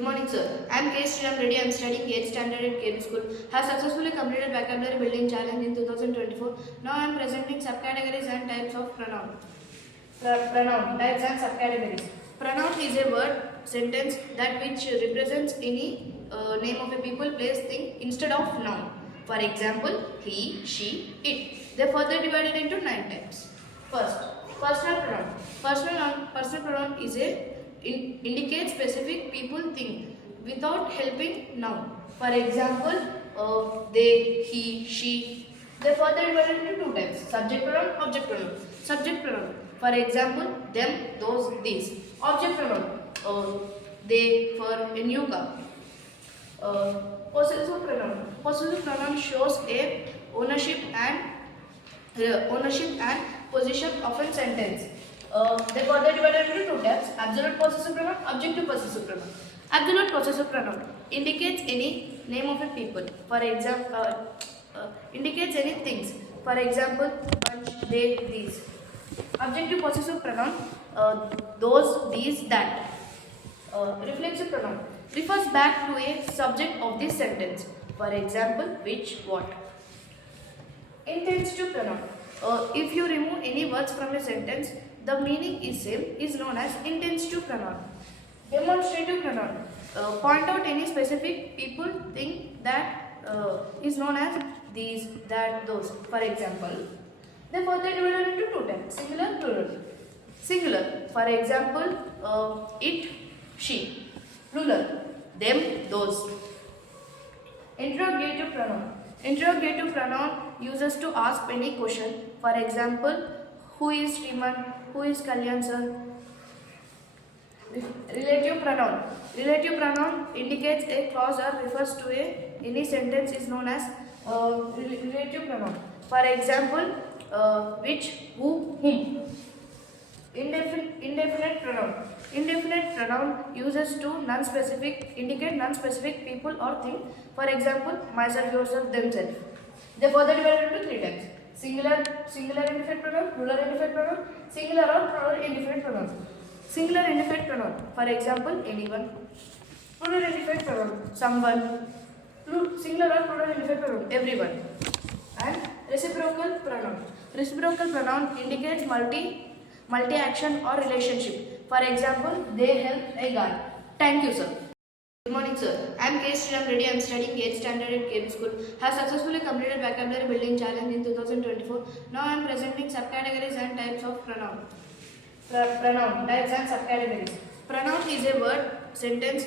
Good morning, sir. I am K. Sriram Reddy. I am studying 8th standard at KB School. Have successfully completed vocabulary building challenge in 2024. Now I am presenting subcategories and types of pronoun. Pronoun types and subcategories. Pronoun is a word sentence that which represents any name of a people, place, thing instead of noun. For example, he, she, it. They are further divided into 9 types. First, personal pronoun. Personal pronoun is a indicates specific people thing without helping noun. For example, they, he, she. They further divided into 2 types: subject pronoun, object pronoun. Subject pronoun. For example, them, those, these. Object pronoun. They, for, a new car. Possessive pronoun. Possessive pronoun shows a ownership and position of a sentence. They further divided into 2 types: absolute possessive pronoun, objective possessive pronoun. Absolute possessive pronoun indicates any name of a people. For example, indicates any things. For example, bunch, they, these. Objective possessive pronoun, those, these, that. Reflexive pronoun refers back to a subject of this sentence. For example, which, what. Intensive pronoun. If you remove any words from a sentence, the meaning is same, is known as intensive pronoun. Demonstrative pronoun. Point out any specific people, thing that is known as these, that, those. For example, they further divided into 2 types: singular, plural. Singular. For example, it, she. Plural. Them, those. Interrogative pronoun. Interrogative pronoun uses to ask any question. For example, who is Shriman? Who is Kalyan sir? Relative pronoun. Relative pronoun indicates a clause or refers to any sentence is known as relative pronoun. For example, which, who, whom. Indefinite pronoun. Indefinite pronoun uses to non-specific, indicate non-specific people or thing. For example, myself, yourself, themselves. They further divided into 3 types: singular indefinite pronoun, plural indefinite pronoun, singular or plural indefinite pronoun. Singular indefinite pronoun. For example, anyone. Plural indefinite pronoun, someone. Singular or plural indefinite pronoun, everyone. And reciprocal pronoun. Reciprocal pronoun indicates multi-action or relationship. For example, they help a guy. Thank you, sir. Good morning, sir. I am K. Sriram Reddy. I am studying 8th standard at KB School. Have successfully completed vocabulary building challenge in 2024. Now I am presenting subcategories and types of pronoun. Pronoun types and subcategories. Pronoun is a word sentence